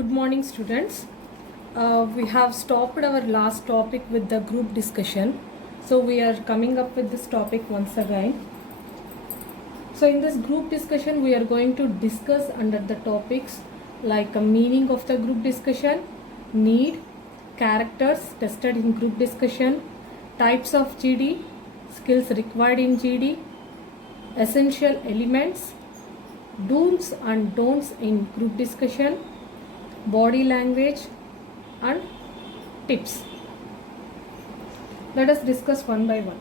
Good morning, students. We have stopped our last topic with the group discussion. So we are coming up with this topic once again. So in this group discussion, we are going to discuss under the topics like a meaning of the group discussion, need, characters tested in group discussion, types of GD, skills required in GD, essential elements, do's and don'ts in group discussion, body language and tips. Let us discuss one by one.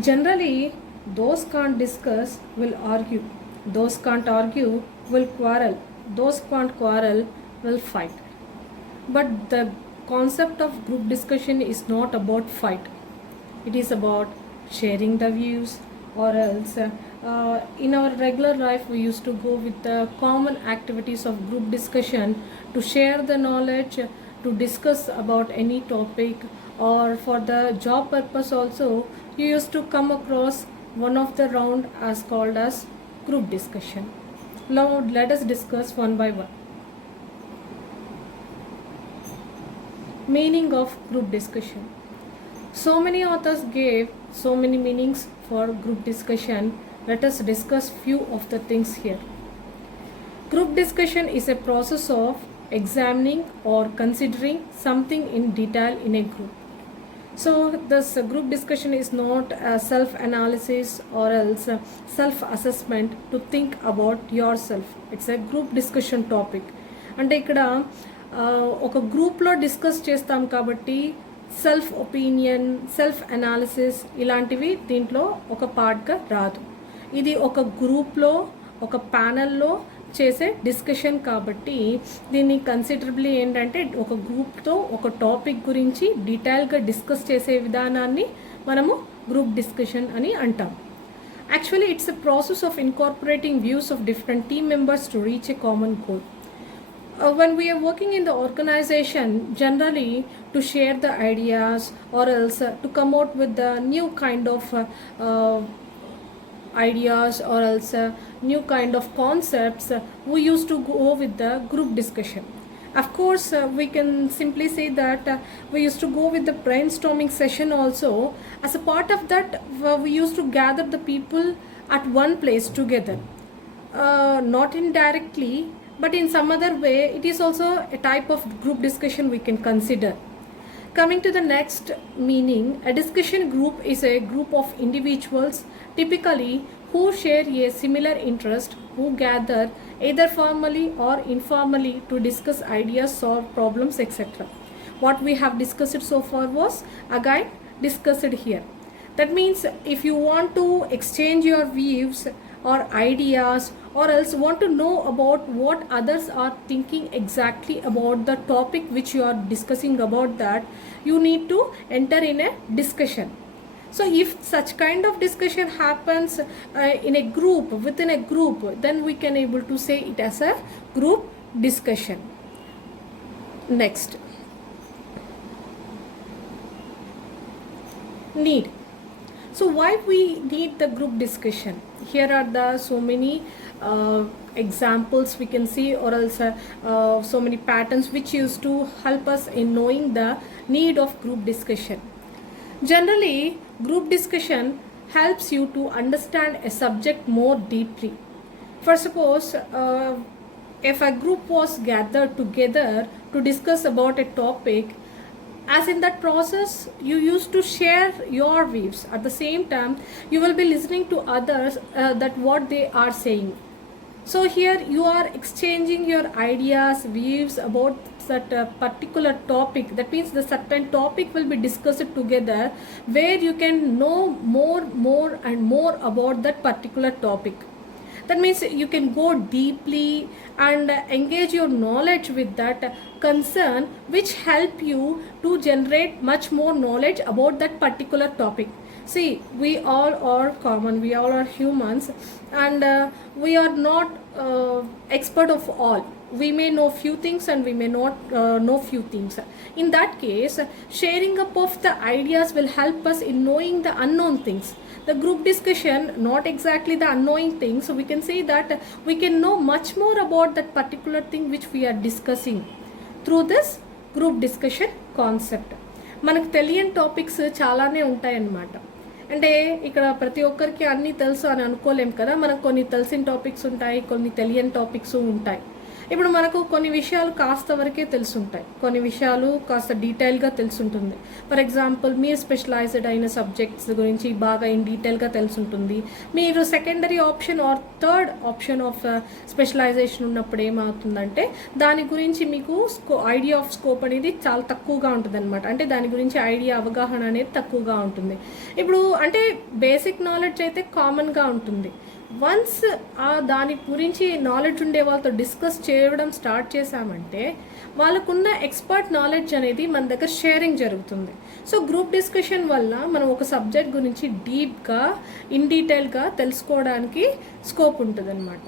Generally, those can't discuss will argue. Those can't argue will quarrel. Those can't quarrel will fight. But the concept of group discussion is not about fight. It is about sharing the views, or else in our regular life we used to go with the common activities of group discussion to share the knowledge, to discuss about any topic, or for the job purpose also you used to come across one of the round as called as group discussion. Now let us discuss one by one. Meaning of group discussion. So many authors gave so many meanings for group discussion. Let us discuss few of the things here. Group discussion is a process of examining or considering something in detail in a group. So this group discussion is not a self-analysis or else self-assessment to think about yourself. It's a group discussion topic. అంటే ఇక్కడ ఒక గ్రూప్లో డిస్కస్ చేస్తాం కాబట్టి self opinion, self analysis ఇలాంటివి దీంట్లో ఒక పార్ట్గా రాదు. ఇది ఒక గ్రూప్లో, ఒక ప్యానల్లో చేసే డిస్కషన్ కాబట్టి దీన్ని కన్సిడరబుల్లీ ఏంటంటే ఒక గ్రూప్తో ఒక టాపిక్ గురించి డీటెయిల్గా డిస్కస్ చేసే విధానాన్ని మనము గ్రూప్ డిస్కషన్ అని అంటాం. Actually it's a process of incorporating views of different team members to reach a common goal. When we are working in the organization, generally to share the ideas or else to come out with the new kind of ideas or else new kind of concepts, we used to go with the group discussion. Of course, we can simply say that we used to go with the brainstorming session also. As a part of that, we used to gather the people at one place together, not indirectly, but in some other way. It is also a type of group discussion we can consider. Coming to the next meaning, a discussion group is a group of individuals typically who share a similar interest, who gather either formally or informally to discuss ideas, solve problems, etc. What we have discussed so far was again discussed here. That means if you want to exchange your views or ideas or else want to know about what others are thinking exactly about the topic which you are discussing about, that you need to enter in a discussion. So if such kind of discussion happens in a group, within a group, then we can able to say it as a group discussion. Next, need. So why we need the group discussion? Here are the so many examples we can see, or else so many patterns which used to help us in knowing the need of group discussion. Generally, group discussion helps you to understand a subject more deeply. For suppose if a group was gathered together to discuss about a topic, as in that process you used to share your views. At the same time you will be listening to others that what they are saying. So here you are exchanging your ideas, views about that particular topic. That means the certain topic will be discussed together where you can know more and more about that particular topic. That means you can go deeply and engage your knowledge with that concern, which help you to generate much more knowledge about that particular topic. See, we all are common, we all are humans, and we are not expert of all. We may know few things and we may not know few things. In that case, sharing up of the ideas will help us in knowing the unknown things. The group discussion, not exactly the unknowing thing, so we can say that we can know much more about that particular thing which we are discussing through this group discussion concept. మనకు తెలియని టాపిక్స్ చాలానే ఉంటాయన్నమాట. అంటే ఇక్కడ ప్రతి ఒక్కరికి అన్నీ తెలుసు అని అనుకోలేం కదా. మనకు కొన్ని తెలిసిన టాపిక్స్ ఉంటాయి, కొన్ని తెలియని టాపిక్స్ ఉంటాయి. ఇప్పుడు మనకు కొన్ని విషయాలు కాస్త వరకే తెలుసుంటాయి, కొన్ని విషయాలు కాస్త డీటెయిల్గా తెలుసుంటుంది. ఫర్ ఎగ్జాంపుల్ మీరు స్పెషలైజ్డ్ అయిన సబ్జెక్ట్స్ గురించి బాగా ఇన్ డీటెయిల్గా తెలుసుంటుంది. మీరు secondary option or third option of specialisation ఉన్నప్పుడు ఏమవుతుందంటే దాని గురించి మీకు ఐడియా ఆఫ్ స్కోప్ అనేది చాలా తక్కువగా ఉంటుంది అనమాట. అంటే దాని గురించి ఐడియా అవగాహన అనేది తక్కువగా ఉంటుంది. ఇప్పుడు అంటే బేసిక్ నాలెడ్జ్ అయితే కామన్గా ఉంటుంది. వన్స్ దాని గురించి నాలెడ్జ్ ఉండే వాళ్ళతో డిస్కస్ చేయడం స్టార్ట్ చేశామంటే వాళ్ళకున్న ఎక్స్పర్ట్ నాలెడ్జ్ అనేది మన దగ్గర షేరింగ్ జరుగుతుంది. సో గ్రూప్ డిస్కషన్ వల్ల మనం ఒక సబ్జెక్ట్ గురించి డీప్గా ఇన్ డీటెయిల్గా తెలుసుకోవడానికి స్కోప్ ఉంటుంది అనమాట.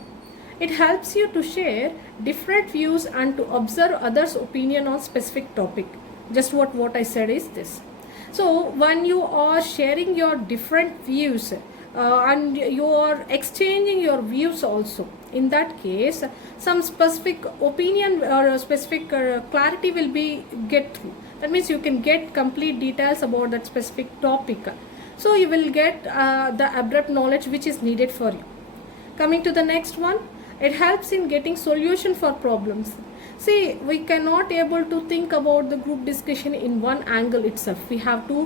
It helps you to share different views and to observe others' opinion on specific topic. Just what I said is this. So when you are sharing your different views, and you are exchanging your views also, in that case some specific opinion or a specific clarity will be get through. That means you can get complete details about that specific topic, so you will get the abrupt knowledge which is needed for you. Coming to the next one, it helps in getting solution for problems. See, we cannot able to think about the group discussion in one angle itself. We have to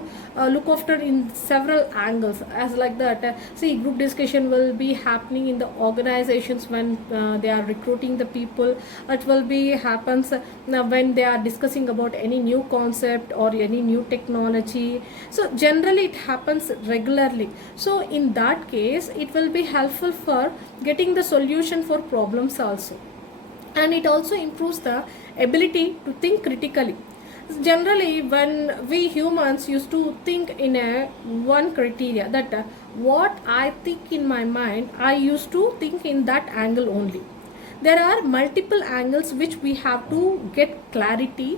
look after in several angles as like that. See, group discussion will be happening in the organizations when they are recruiting the people. It will be happens when they are discussing about any new concept or any new technology. So generally it happens regularly. So in that case it will be helpful for getting the solution for problems also. And it also improves the ability to think critically. Generally when we humans used to think in a one criteria that what I think in my mind, I used to think in that angle only. There are multiple angles which we have to get clarity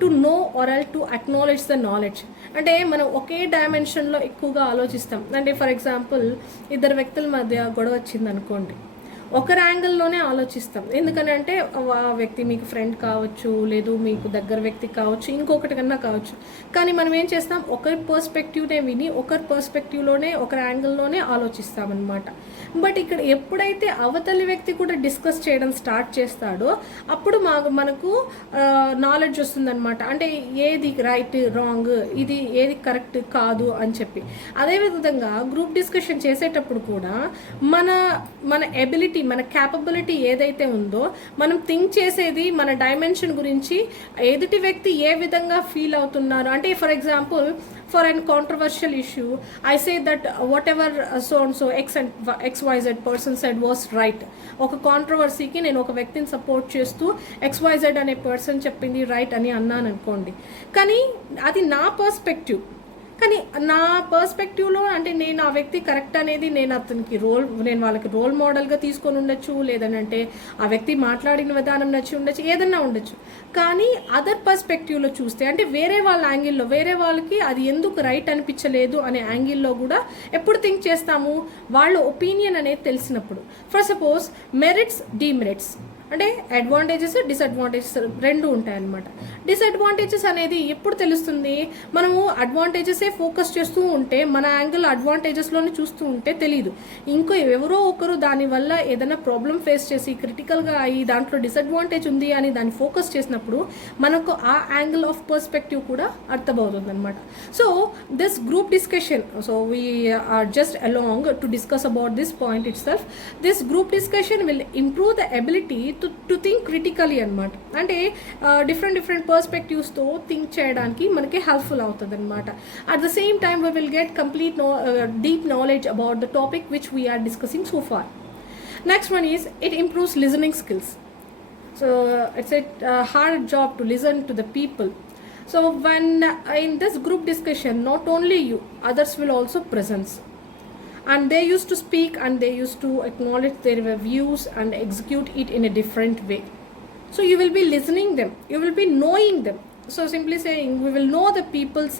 to know or else to acknowledge the knowledge. అంటే మనం ఒకే డైమెన్షన్లో ఎక్కువగా ఆలోచిస్తాం. అంటే for example ఇద్దరు వ్యక్తుల మధ్య గొడవ వచ్చింది అనుకోండి, ఒకరి యాంగిల్లోనే ఆలోచిస్తాం. ఎందుకనంటే ఆ వ్యక్తి మీకు ఫ్రెండ్ కావచ్చు, లేదు మీకు దగ్గర వ్యక్తి కావచ్చు, ఇంకొకటి కన్నా కావచ్చు. కానీ మనం ఏం చేస్తాం, ఒకరి పర్స్పెక్టివ్నే విని ఒకరి పర్స్పెక్టివ్లోనే ఒకరి యాంగిల్లోనే ఆలోచిస్తామన్నమాట. బట్ ఇక్కడ ఎప్పుడైతే అవతలి వ్యక్తి కూడా డిస్కస్ చేయడం స్టార్ట్ చేస్తాడో అప్పుడు మనకు నాలెడ్జ్ వస్తుందన్నమాట. అంటే ఏది రైట్ రాంగ్, ఇది ఏది కరెక్ట్ కాదు అని చెప్పి. అదేవిధంగా గ్రూప్ డిస్కషన్ చేసేటప్పుడు కూడా మన ఎబిలిటీ, మన క్యాపబిలిటీ ఏదైతే ఉందో, మనం థింక్ చేసేది మన డైమెన్షన్ గురించి, ఎదుటి వ్యక్తి ఏ విధంగా ఫీల్ అవుతున్నారు. అంటే for example for an controversial issue, I say that whatever so and so XYZ person said was right. ఒక కాంట్రవర్సీకి నేను ఒక వ్యక్తిని సపోర్ట్ చేస్తూ XYZ అనే పర్సన్ చెప్పింది రైట్ అని అన్నాను అనుకోండి. కానీ అది నా పర్స్పెక్టివ్. కానీ నా పర్స్పెక్టివ్లో అంటే నేను ఆ వ్యక్తి కరెక్ట్ అనేది నేను వాళ్ళకి రోల్ మోడల్గా తీసుకొని ఉండొచ్చు, లేదనంటే ఆ వ్యక్తి మాట్లాడిన విధానం నచ్చి ఉండొచ్చు, ఏదన్నా ఉండొచ్చు. కానీ అదర్ పర్స్పెక్టివ్లో చూస్తే, అంటే వేరే వాళ్ళ యాంగిల్లో, వేరే వాళ్ళకి అది ఎందుకు రైట్ అనిపించలేదు అనే యాంగిల్లో కూడా ఎప్పుడు థింక్ చేస్తాము, వాళ్ళ ఒపీనియన్ అనేది తెలిసినప్పుడు. ఫర్ సపోజ్ మెరిట్స్ డిమెరిట్స్, అంటే అడ్వాంటేజెస్ డిసడ్వాంటేజెస్ రెండు ఉంటాయన్నమాట. డిసడ్వాంటేజెస్ అనేది ఎప్పుడు తెలుస్తుంది, మనము అడ్వాంటేజెసే ఫోకస్ చేస్తూ ఉంటే, మన యాంగిల్ అడ్వాంటేజెస్లోనే చూస్తూ ఉంటే తెలియదు. ఇంకో ఎవరో ఒకరు దానివల్ల ఏదైనా ప్రాబ్లం ఫేస్ చేసి క్రిటికల్గా అయ్యి దాంట్లో డిసడ్వాంటేజ్ ఉంది అని దాన్ని ఫోకస్ చేసినప్పుడు మనకు ఆ యాంగిల్ ఆఫ్ పర్స్పెక్టివ్ కూడా అర్థమవుతుంది అనమాట. So this group discussion, so we are just along to discuss about this point itself. This group discussion will improve the ability to think critically అనమాట. అంటే డిఫరెంట్ పర్స్పెక్టివ్స్తో థింక్ చేయడానికి మనకి హెల్ప్ఫుల్ అవుతుంది అనమాట. At the same time we will get complete deep knowledge about the topic which we are discussing so far. Next one is it improves listening skills. So it's a hard job to listen to the people. So when in this group discussion, not only you, others will also present. And they used to speak and they used to acknowledge their views and execute it in a different way. So you will be listening them, you will be knowing them, So simply saying, we will know the people's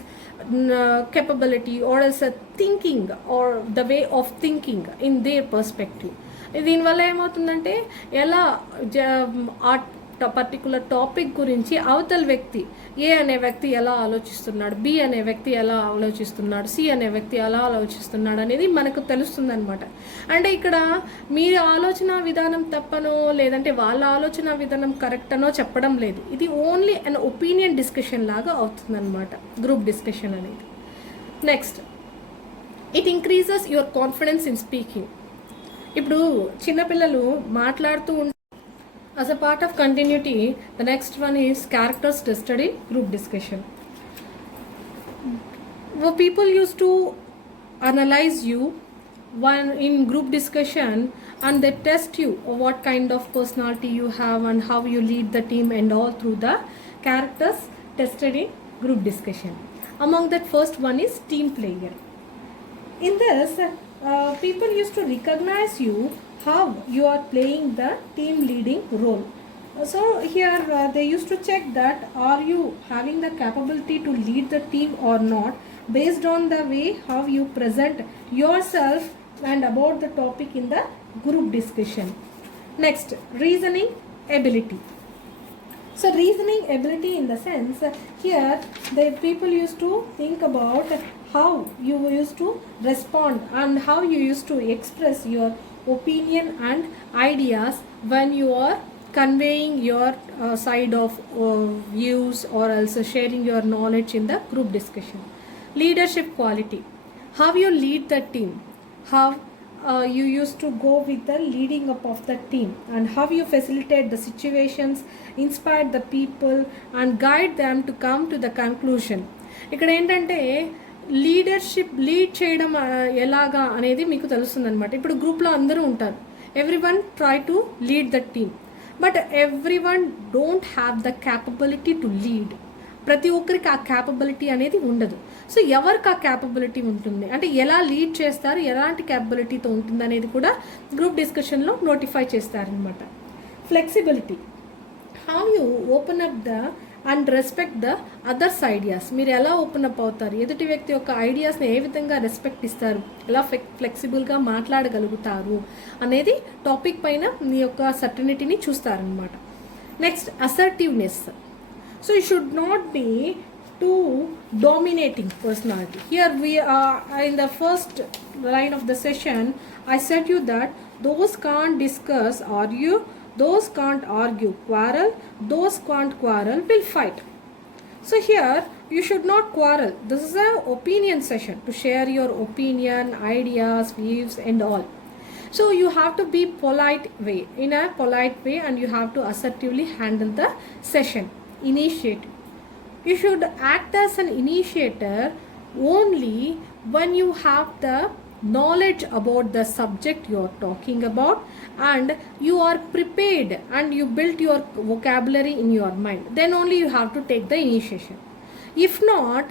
capability or else thinking or the way of thinking in their perspective. దీనివల్ల ఏమవుతుందంటే ఎలా ఆ particular topic గురించి అవతల వ్యక్తి, ఏ అనే వ్యక్తి ఎలా ఆలోచిస్తున్నాడు, బి అనే వ్యక్తి ఎలా ఆలోచిస్తున్నాడు, సి అనే వ్యక్తి ఎలా ఆలోచిస్తున్నాడు అనేది మనకు తెలుస్తుంది అనమాట. అంటే ఇక్కడ మీరు ఆలోచన విధానం తప్పనో లేదంటే వాళ్ళ ఆలోచన విధానం కరెక్ట్ అనో చెప్పడం లేదు. ఇది ఓన్లీ అన్ ఒపీనియన్ డిస్కషన్ లాగా అవుతుందన్నమాట గ్రూప్ డిస్కషన్ అనేది. Next, it increases your confidence in speaking. ఇప్పుడు చిన్నపిల్లలు మాట్లాడుతూ as a part of continuity, the next one is characters tested in group discussion. Well, people used to analyze you one in group discussion and they test you what kind of personality you have and how you lead the team and all through the characters tested in group discussion. Among that, first one is team player. In this, people used to recognize you how you are playing the team leading role. So here they used to check that are you having the capability to lead the team or not, based on the way how you present yourself and about the topic in the group discussion. Next, reasoning ability. So reasoning ability in the sense, here the people used to think about how you used to respond and how you used to express your opinion and ideas when you are conveying your side of views or also sharing your knowledge in the group discussion. Leadership quality, how you lead the team, how you used to go with the leading up of the team and how you facilitate the situations, inspire the people and guide them to come to the conclusion. ఇక్కడ ఏంటంటే లీడ్ చేయడం ఎలాగా అనేది మీకు తెలుస్తుంది అనమాట. ఇప్పుడు గ్రూప్లో అందరూ ఉంటారు, everyone try to lead the team, but everyone don't have the capability to lead. ప్రతి ఒక్కరికి ఆ క్యాపబిలిటీ అనేది ఉండదు. సో ఎవరికి ఆ క్యాపబిలిటీ ఉంటుంది అంటే ఎలా లీడ్ చేస్తారు, ఎలాంటి క్యాపబిలిటీతో ఉంటుంది అనేది కూడా గ్రూప్ డిస్కషన్లో నోటిఫై చేస్తారనమాట. Flexibility, how you open up the and respect the others ideas. మీరు ఎలా ఓపెన్ అప్ అవుతారు, ఎదుటి వ్యక్తి యొక్క ఐడియాస్ని ఏ విధంగా రెస్పెక్ట్ ఇస్తారు, ఎలా ఫ్లెక్సిబుల్గా మాట్లాడగలుగుతారు అనేది టాపిక్ పైన మీ యొక్క సర్టనిటీని చూస్తారనమాట. Next, assertiveness. So you should not be too dominating personality. Here we are in the first line of the session, I said you that those can't discuss, argue, those can't argue, quarrel, those can't quarrel will fight. So here you should not quarrel. This is a opinion session to share your opinion, ideas, views and all. So you have to be polite way, in a polite way, and you have to assertively handle the session. Initiative, you should act as an initiator only when you have the knowledge about the subject you are talking about and you are prepared and you built your vocabulary in your mind. Then only you have to take the initiation. If not,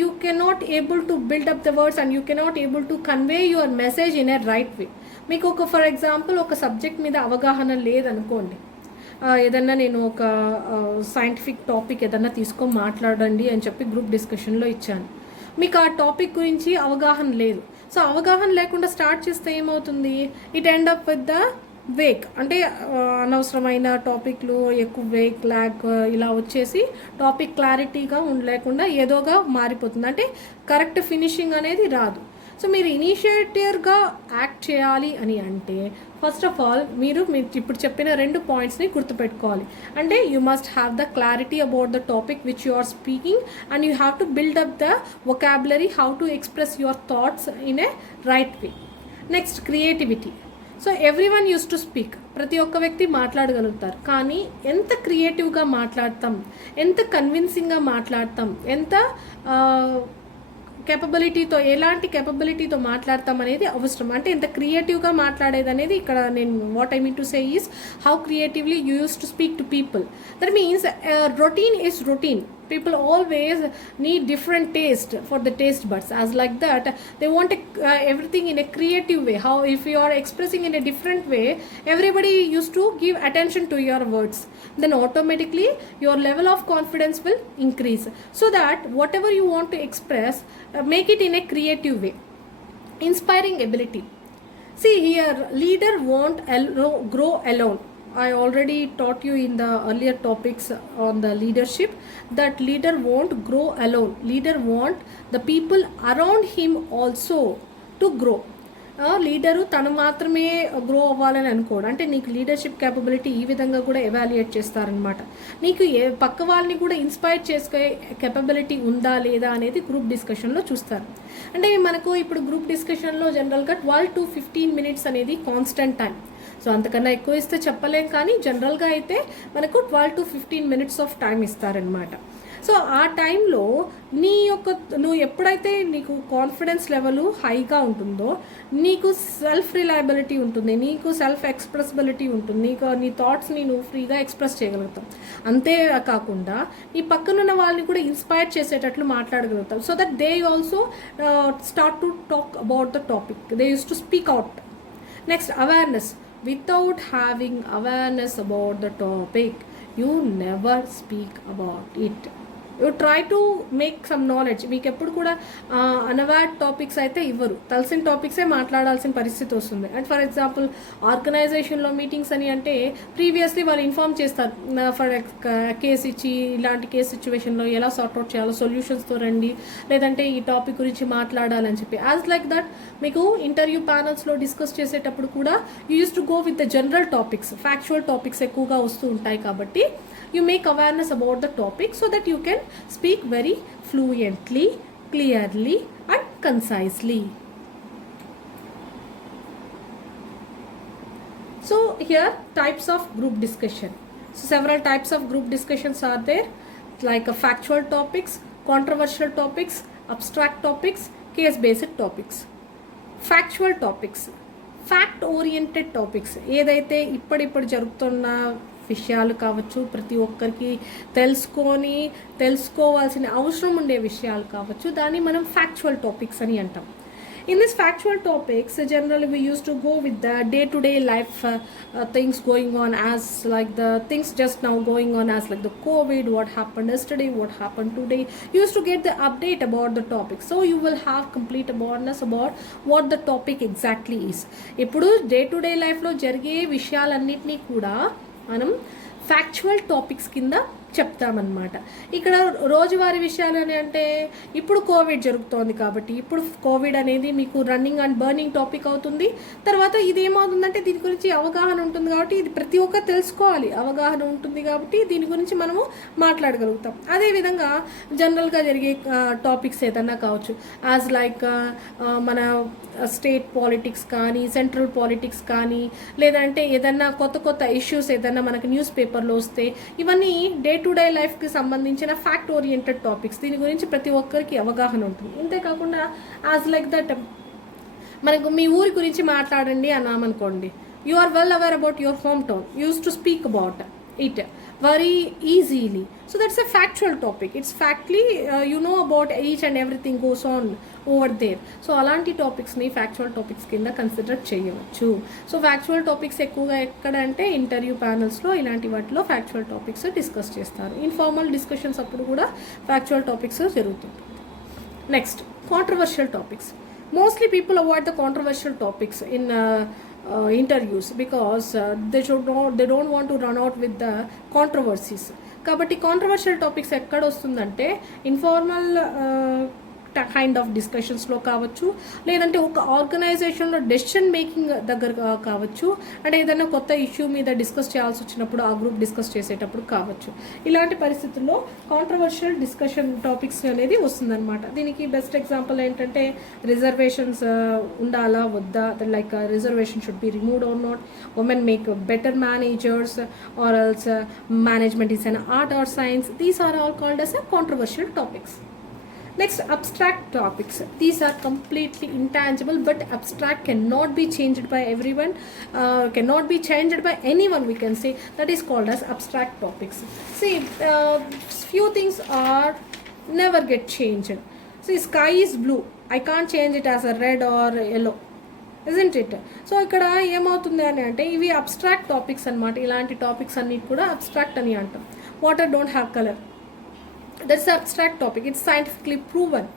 you cannot able to build up the words and you cannot able to convey your message in a right way. మీకు ఒక for example ఒక సబ్జెక్ట్ మీద అవగాహన లేదనుకోండి, ఏదన్నా నేను ఒక scientific topic ఏదన్నా తీసుకొని మాట్లాడండి అని చెప్పి గ్రూప్ డిస్కషన్లో ఇచ్చాను, మీకు ఆ టాపిక్ గురించి అవగాహన లేదు. సో అవగాహన లేకుండా స్టార్ట్ చేస్తే ఏమవుతుంది, it end up with the Wake, అంటే అనవసరమైన టాపిక్లు ఎక్కువ వేక్ ల్యాక్ ఇలా వచ్చేసి టాపిక్ క్లారిటీగా లేకుండా ఏదోగా మారిపోతుంది, అంటే కరెక్ట్ ఫినిషింగ్ అనేది రాదు. సో మీరు ఇనిషియేటివ్గా యాక్ట్ చేయాలి అని అంటే ఫస్ట్ ఆఫ్ ఆల్ మీరు ఇప్పుడు చెప్పిన 2 పాయింట్స్ని గుర్తుపెట్టుకోవాలి. అంటే you must have the clarity about the topic which you are speaking and you have to build up the vocabulary, how to express your thoughts in a right way. Next, creativity. So everyone use to speak, ప్రతి ఒక్క వ్యక్తి మాట్లాడగలుగుతారు, కానీ ఎంత క్రియేటివ్గా మాట్లాడతాం, ఎంత కన్విన్సింగ్గా మాట్లాడతాం, ఎంత కేపబిలిటీతో, ఎలాంటి కేపబిలిటీతో మాట్లాడతాం అనేది అవసరం. అంటే ఎంత క్రియేటివ్గా మాట్లాడేది అనేది ఇక్కడ నేను what I mean to say is how creatively you use to speak to people. That means routine is routine. People always need different taste for the taste buds. As like that, they want everything in a creative way. How if you are expressing in a different way, everybody used to give attention to your words, then automatically your level of confidence will increase, so that whatever you want to express, make it in a creative way. Inspiring ability. See here, leader won't grow alone. I already taught you in the earlier topics on the leadership that leader won't grow alone. Leader want the people around him also to grow. Leader తను మాత్రమే గ్రో అవ్వాలని అనుకోడు. అంటే నీకు leadership capability ఈ విధంగా కూడా ఎవాల్యుయేట్ చేస్తారనమాట. నీకు పక్క వాళ్ళని కూడా ఇన్స్పైర్ చేసుకునే కెపబిలిటీ ఉందా లేదా అనేది గ్రూప్ డిస్కషన్లో చూస్తారు. అంటే మనకు ఇప్పుడు గ్రూప్ డిస్కషన్లో జనరల్గా 12 to 15 minutes అనేది కాన్స్టెంట్ టైం. సో అంతకన్నా ఎక్కువ ఇస్తే చెప్పలేం, కానీ జనరల్గా అయితే మనకు 12 to 15 minutes ఆఫ్ టైం ఇస్తారనమాట. సో ఆ టైంలో నువ్వు ఎప్పుడైతే నీకు కాన్ఫిడెన్స్ లెవెల్ హైగా ఉంటుందో, నీకు సెల్ఫ్ రిలయబిలిటీ ఉంటుంది, నీకు సెల్ఫ్ ఎక్స్ప్రెసిబిలిటీ ఉంటుంది, నీకు నీ థాట్స్ని నువ్వు ఫ్రీగా ఎక్స్ప్రెస్ చేయగలుగుతావు. అంతే కాకుండా నీ పక్కనున్న వాళ్ళని కూడా ఇన్స్పైర్ చేసేటట్లు మాట్లాడగలుగుతావు. So that they also start to talk about the topic, they use to speak out. Next, awareness. Without having awareness about the topic, you never speak about it. You try to make some knowledge. మీకు ఎప్పుడు కూడా అన్అవేర్డ్ టాపిక్స్ అయితే ఇవ్వరు, తెలిసిన టాపిక్సే మాట్లాడాల్సిన పరిస్థితి వస్తుంది. అండ్ ఫర్ ఎగ్జాంపుల్ ఆర్గనైజేషన్లో మీటింగ్స్ అని అంటే ప్రీవియస్లీ వాళ్ళు ఇన్ఫార్మ్ చేస్తారు, ఫర్ కేసు ఇచ్చి ఇలాంటి కేసు సిచ్యువేషన్లో ఎలా సార్ట్అవుట్ చేయాలో సొల్యూషన్స్తో రండి, లేదంటే ఈ టాపిక్ గురించి మాట్లాడాలని చెప్పి. యాజ్ లైక్ దట్ మీకు ఇంటర్వ్యూ ప్యానల్స్లో డిస్కస్ చేసేటప్పుడు కూడా you use to go with the general topics, factual topics ఎక్కువగా వస్తూ ఉంటాయి. కాబట్టి you make awareness about the topic so that you can speak very fluently, clearly and concisely. So here, types of group discussion. So several types of group discussions are there, like factual topics, controversial topics, abstract topics, case based topics. Factual topics, fact oriented topics, ఏదైతే ఇప్పుడు జరుగుతున్న విషయాలు కావచ్చు, ప్రతి ఒక్కరికి తెలుసుకోవాల్సిన అవసరం ఉండే విషయాలు కావచ్చు, దాన్ని మనం ఫ్యాక్చువల్ టాపిక్స్ అని అంటాం. In this factual topics, generally we used to go with the day-to-day life things going on, as like the things just now going on, as like the COVID, what happened yesterday, what happened today. You used to get the update about the topic, so you will have complete awareness about what the topic exactly is. ఇప్పుడు day-to-day life లో జరిగే విషయాలన్నిటినీ కూడా మనం factual topics కింద చెప్తామన్నమాట. ఇక్కడ రోజువారీ విషయాలు అని అంటే ఇప్పుడు కోవిడ్ జరుగుతోంది కాబట్టి ఇప్పుడు కోవిడ్ అనేది మీకు రన్నింగ్ అండ్ బర్నింగ్ టాపిక్ అవుతుంది. తర్వాత ఇది ఏమవుతుందంటే దీని గురించి అవగాహన ఉంటుంది కాబట్టి ఇది ప్రతి ఒక్కరు తెలుసుకోవాలి, అవగాహన ఉంటుంది కాబట్టి దీని గురించి మనము మాట్లాడగలుగుతాం. అదేవిధంగా జనరల్గా జరిగే టాపిక్స్ ఏదన్నా కావచ్చు, యాజ్ లైక్ మన స్టేట్ పాలిటిక్స్ కానీ, సెంట్రల్ పాలిటిక్స్ కానీ, లేదంటే ఏదన్నా కొత్త ఇష్యూస్ ఏదన్నా మనకు న్యూస్ పేపర్లో వస్తే, ఇవన్నీ డే టు డే లైఫ్కి సంబంధించిన ఫ్యాక్ట్ ఓరియంటెడ్ టాపిక్స్. దీని గురించి ప్రతి ఒక్కరికి అవగాహన ఉంటుంది. ఇంతేకాకుండా యాజ్ లైక్ దట్ మనకు మీ ఊరి గురించి మాట్లాడండి అన్నామనుకోండి, you are well aware about your home town, use to speak about it very easily. So that's a factual topic. It's factly you know about each and everything goes on over there. So అలాంటి టాపిక్స్ని factual topics కింద కన్సిడర్ చేయవచ్చు. So factual topics ఎక్కువగా ఎక్కడంటే ఇంటర్వ్యూ ప్యానల్స్లో ఇలాంటి వాటిలో factual topics discuss చేస్తారు. ఇన్ఫార్మల్ డిస్కషన్స్ అప్పుడు కూడా ఫ్యాక్చువల్ టాపిక్స్ జరుగుతుంది. Next, controversial topics. Mostly people avoid the controversial topics in interviews because they don't want to run out with the controversies. కాబట్టి కాంట్రవర్షియల్ టాపిక్స్ ఎక్కడ వస్తుందంటే ఇన్ఫార్మల్ కైండ్ ఆఫ్ డిస్కషన్స్లో కావచ్చు, లేదంటే ఒక ఆర్గనైజేషన్లో డెసిషన్ మేకింగ్ దగ్గర కావచ్చు, అంటే ఏదైనా కొత్త ఇష్యూ మీద డిస్కస్ చేయాల్సి వచ్చినప్పుడు ఆ గ్రూప్ డిస్కస్ చేసేటప్పుడు కావచ్చు. ఇలాంటి పరిస్థితుల్లో కాంట్రవర్షియల్ డిస్కషన్ టాపిక్స్ అనేది వస్తుందన్నమాట. దీనికి బెస్ట్ ఎగ్జాంపుల్ ఏంటంటే రిజర్వేషన్స్ ఉండాలా వద్దా, like reservation should be removed or not, women make better managers or else management is an art or science. These are all called as a controversial topics. Next, abstract topics. These are completely intangible, but abstract cannot be changed by everyone, cannot be changed by anyone, we can say. That is called as abstract topics. See, few things are never get changed. See, sky is blue. I can't change it as a red or yellow. Isn't it. So ఇక్కడ ఏమవుతుంది అని అంటే ఇవి abstract topics అనమాట. ఇలాంటి టాపిక్స్ అన్ని కూడా అబ్స్ట్రాక్ట్ అని అంటాం. Water don't have colour, that's abstract topic, it's scientifically proven.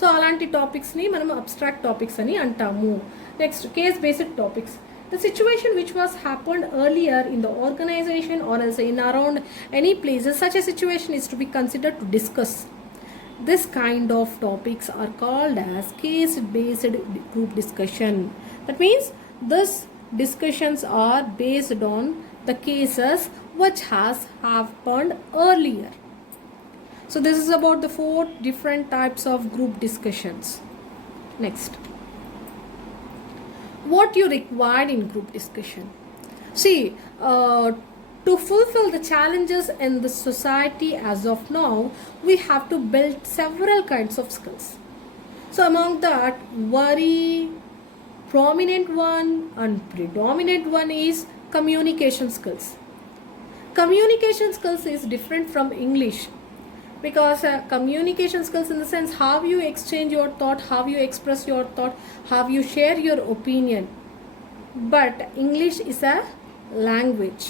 So అలాంటి టాపిక్స్ని మనం అబ్స్ట్రాక్ట్ టాపిక్స్ అని అంటాము. Next, case based topics. The situation which was happened earlier in the organization or else in around any places, such a situation is to be considered to discuss. This kind of topics are called as case based group discussion. That means this discussions are based on the cases which has happened earlier. So this is about the 4 different types of group discussions. Next, what you required in group discussion. See, to fulfill the challenges in the society as of now, we have to build several kinds of skills. So among that, very prominent one and predominant one is communication skills. Communication skills is different from English, because communication skills in the sense how you exchange your thought, how you express your thought, how you share your opinion. But English is a language,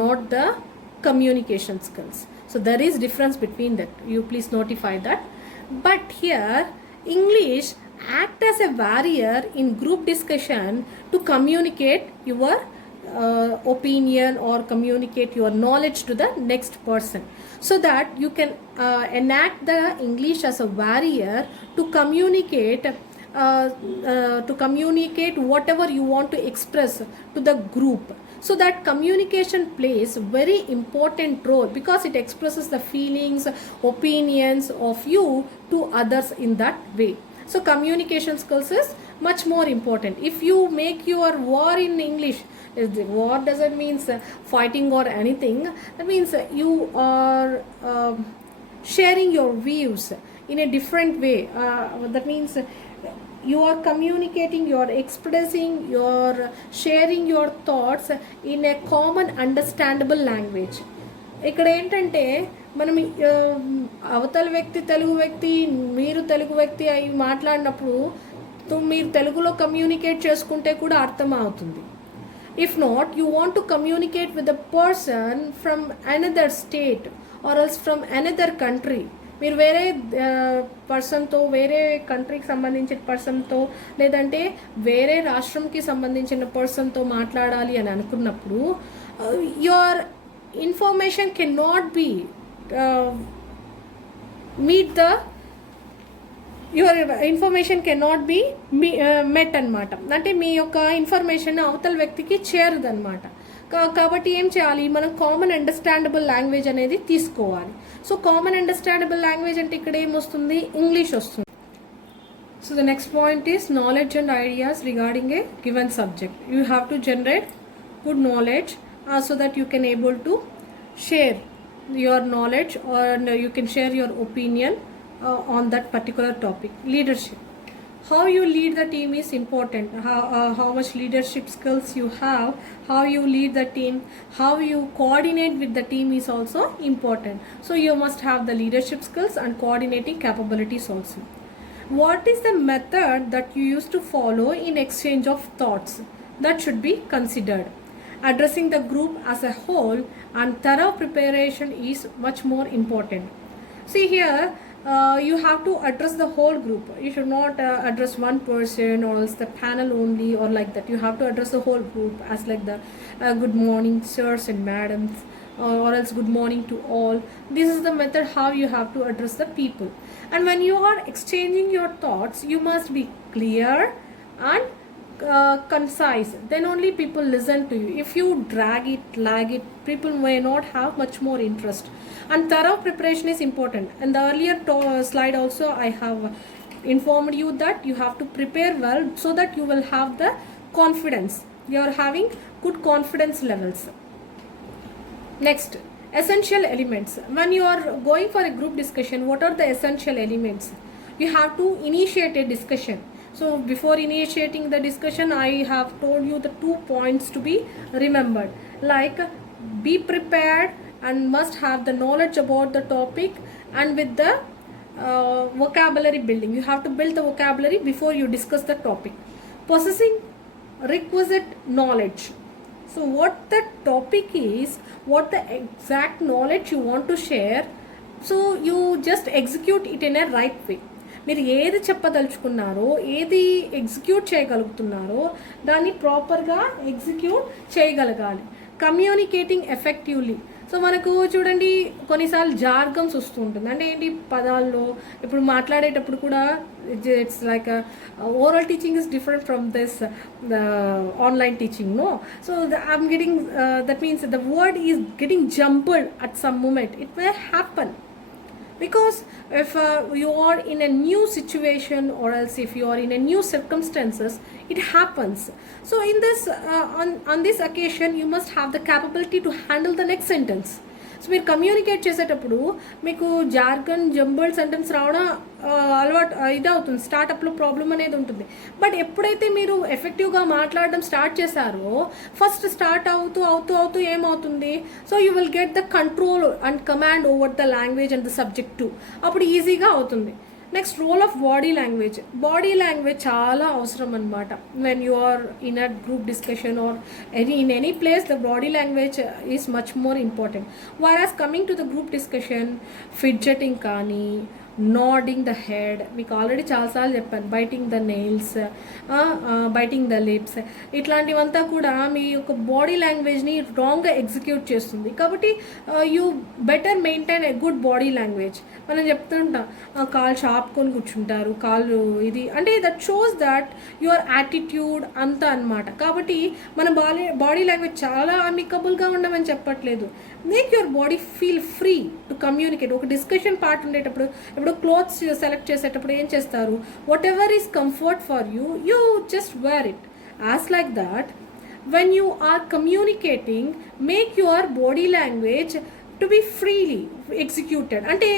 not the communication skills. So there is difference between that. You please notify that. But here English act as a barrier in group discussion to communicate your opinion or communicate your knowledge to the next person, so that you can enact the English as a barrier to communicate whatever you want to express to the group. So that communication plays very important role, because it expresses the feelings, opinions of you to others in that way. So communication skills is much more important. If you make your war in English, war doesn't mean fighting or anything. That means you are sharing your views in a different way. That means you are communicating, you are expressing, you are sharing your thoughts in a common understandable language. ఇక్కడ ఏంటంటే మనం అవతల వ్యక్తి తెలుగు వ్యక్తి, మీరు తెలుగు వ్యక్తి అయి మాట్లాడినప్పుడు మీరు తెలుగులో కమ్యూనికేట్ చేసుకుంటే కూడా అర్థం అవుతుంది. If not, you want to communicate with a person from another state or else from another country. మీరు వేరే పర్సన్తో, వేరే కంట్రీకి సంబంధించిన పర్సన్తో, లేదంటే వేరే రాష్ట్రంకి సంబంధించిన పర్సన్తో మాట్లాడాలి అని అనుకున్నప్పుడు your information can not be meet the your information can not be మెట్ అనమాట. అంటే మీ యొక్క ఇన్ఫర్మేషన్ అవతల వ్యక్తికి చేరదనమాట. కాబట్టి ఏం చేయాలి, మనం కామన్ అండర్స్టాండబుల్ లాంగ్వేజ్ అనేది తీసుకోవాలి. సో కామన్ అండర్స్టాండబుల్ లాంగ్వేజ్ అంటే ఇక్కడ ఏమొస్తుంది, ఇంగ్లీష్ వస్తుంది. So the next point is knowledge and ideas regarding a given subject. You have to generate good knowledge so that you can able to share your knowledge, or you can share your opinion on that particular topic. Leadership. How you lead the team is important. How much leadership skills you have, how you lead the team, how you coordinate with the team is also important. So you must have the leadership skills and coordinating capabilities also. What is the method that you used to follow in exchange of thoughts? That should be considered. Addressing the group as a whole and thorough preparation is much more important. See here, you have to address the whole group. You should not address one person or else the panel only or like that. You have to address the whole group as like the good morning sirs and madams, or else good morning to all. This is the method how you have to address the people. And when you are exchanging your thoughts, you must be clear and concise. Then only people listen to you. If you drag it, lag it, people may not have much more interest. And thorough preparation is important. In the earlier slide also I have informed you that you have to prepare well, so that you will have the confidence. You are having good confidence levels. Next, essential elements. When you are going for a group discussion, what are the essential elements? you have to initiate a discussion. So before initiating the discussion, I have told you the 2 points to be remembered, like be prepared and must have the knowledge about the topic, and with the vocabulary building, you have to build the vocabulary before you discuss the topic. Possessing requisite knowledge. So what the topic is, what the exact knowledge you want to share, so you just execute it in a right way. మీరు ఏది చెప్పదలుచుకున్నారో, ఏది ఎగ్జిక్యూట్ చేయగలుగుతున్నారో దాన్ని ప్రాపర్గా ఎగ్జిక్యూట్ చేయగలగాలి. Communicating effectively. So మనకు చూడండి కొన్నిసార్లు జార్గమ్స్ వస్తూ ఉంటుంది. అంటే ఏంటి, పదాల్లో ఇప్పుడు మాట్లాడేటప్పుడు కూడా it's like oral teaching is different from this online teaching, no. So I'm getting that means the word is getting jumped at some moment. It may happen because if you are in a new situation, or else if you are in a new circumstances, it happens. So in this on this occasion, you must have the capability to handle the next sentence. So మీరు కమ్యూనికేట్ చేసేటప్పుడు మీకు jargon, jumbled sentence రావడం అలవాటు ఇది అవుతుంది. స్టార్టప్లో ప్రాబ్లం అనేది ఉంటుంది. బట్ ఎప్పుడైతే మీరు ఎఫెక్టివ్గా మాట్లాడడం స్టార్ట్ చేశారో, ఫస్ట్ స్టార్ట్ అవుతూ ఏమవుతుంది, so you will get the control and command over the language and the subject too. అప్పుడు ఈజీగా అవుతుంది. Next, role of body language. Body language చాలా అవసరం అనమాట. When you are in a group discussion or in any place, the body language is much more important. Whereas coming to the group discussion, fidgeting కానీ, nodding the head, మీకు already చాలాసార్లు చెప్పాను, biting the nails, biting the lips, ఇట్లాంటివంతా కూడా మీ యొక్క body లాంగ్వేజ్ని రాంగ్గా ఎగ్జిక్యూట్ చేస్తుంది. కాబట్టి you better maintain a good body language. మనం చెప్తుంటాం కాళ్ళు షాప్కొని కూర్చుంటారు, కాళ్ళు ఇది అంటే that shows that your attitude అంతా అనమాట. కాబట్టి మన బాడీ లాంగ్వేజ్ చాలా అమికబుల్గా ఉండమని చెప్పట్లేదు. Make your body feel free to communicate. ఒక డిస్కషన్ పార్ట్ ఉండేటప్పుడు, ఇప్పుడు క్లోత్స్ సెలెక్ట్ చేసేటప్పుడు ఏం చేస్తారు, whatever is comfort for you, you just wear it. As like that, when you are communicating, make your body language to be freely executed. Ante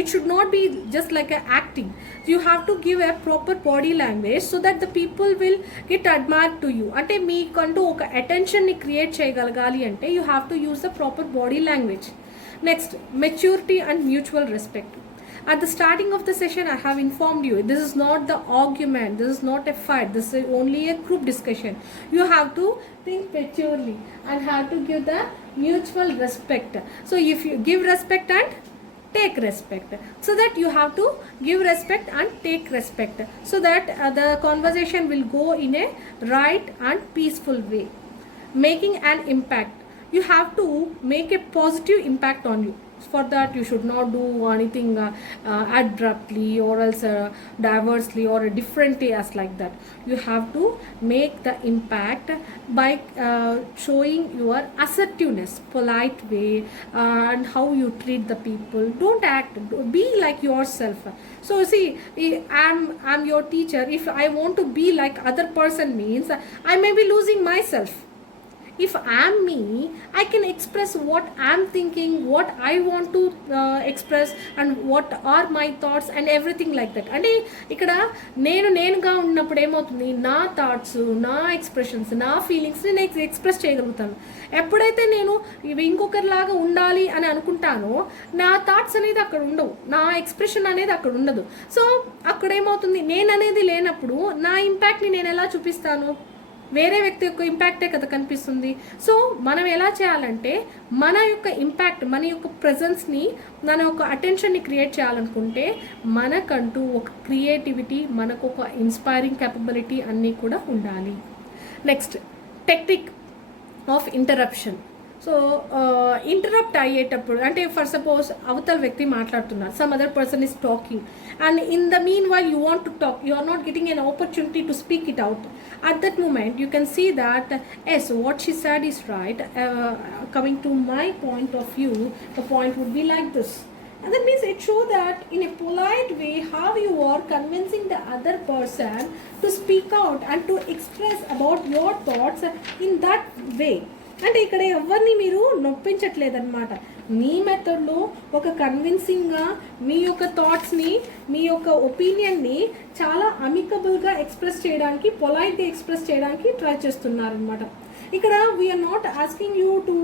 it should not be just like a acting. You have to give a proper body language so that the people will get admired to you. Ante meekantu oka attention ni create cheyagalagali ante you have to use the proper body language. Next, maturity and mutual respect. At the starting of the session, I have informed you, this is not the argument, this is not a fight, this is only a group discussion. You have to think maturely and have to give the mutual respect. So if you give respect and take respect, so that you have to give respect and take respect, so that the conversation will go in a right and peaceful way. Making an impact. You have to make a positive impact on you. For that, you should not do anything abruptly or else diversely or differently as like that. You have to make the impact by showing your assertiveness, polite way, and how you treat the people. Don't act, be like yourself. So see, I'm your teacher. If I want to be like other person means I may be losing myself. If I'm me, I can express what I'm thinking, what I want to express, and what are my thoughts and everything like that. అంటే ఇక్కడ నేనుగా ఉన్నప్పుడు ఏమవుతుంది, నా థాట్స్, నా ఎక్స్ప్రెషన్స్, నా ఫీలింగ్స్ని నేను ఎక్స్ప్రెస్ చేయగలుగుతాను. ఎప్పుడైతే నేను ఇంకొకరిలాగా ఉండాలి అని అనుకుంటానో, నా థాట్స్ అనేది అక్కడ ఉండవు, నా ఎక్స్ప్రెషన్ అనేది అక్కడ ఉండదు. సో అక్కడ ఏమవుతుంది, నేను అనేది లేనప్పుడు నా ఇంపాక్ట్ని నేను ఎలా చూపిస్తాను, వేరే వ్యక్తి యొక్క ఇంపాక్టే కదా కనిపిస్తుంది. సో మనం ఎలా చేయాలంటే, మన యొక్క ఇంపాక్ట్, మన యొక్క ప్రజెన్స్ని, మన యొక్క అటెన్షన్ని క్రియేట్ చేయాలనుకుంటే మనకంటూ ఒక క్రియేటివిటీ, మనకు ఒక ఇన్స్పైరింగ్ క్యాపబిలిటీ అన్నీ కూడా ఉండాలి. Next, technique of interruption. So interrupt అయ్యేటప్పుడు అంటే ఫర్ సపోజ్ అవతల వ్యక్తి మాట్లాడుతున్నారు, some other person is talking, and in the meanwhile you want to talk, you are not getting an opportunity to speak it out. At that moment you can see that yes, what she said is right. Coming to my point of view, the point would be like this, and that means it shows that in a polite way how you are convincing the other person to speak out and to express about your thoughts in that way. అంటే ఇక్కడ ఎవరిని మీరు నొప్పించట్లేదన్నమాట. మీ మెథడ్లో ఒక కన్విన్సింగ్గా మీ యొక్క థాట్స్ని, మీ యొక్క ఒపీనియన్ని చాలా అమికబుల్గా ఎక్స్ప్రెస్ చేయడానికి, పొలైట్గా ఎక్స్ప్రెస్ చేయడానికి ట్రై చేస్తున్నారనమాట. ఇక్కడ we are not asking you to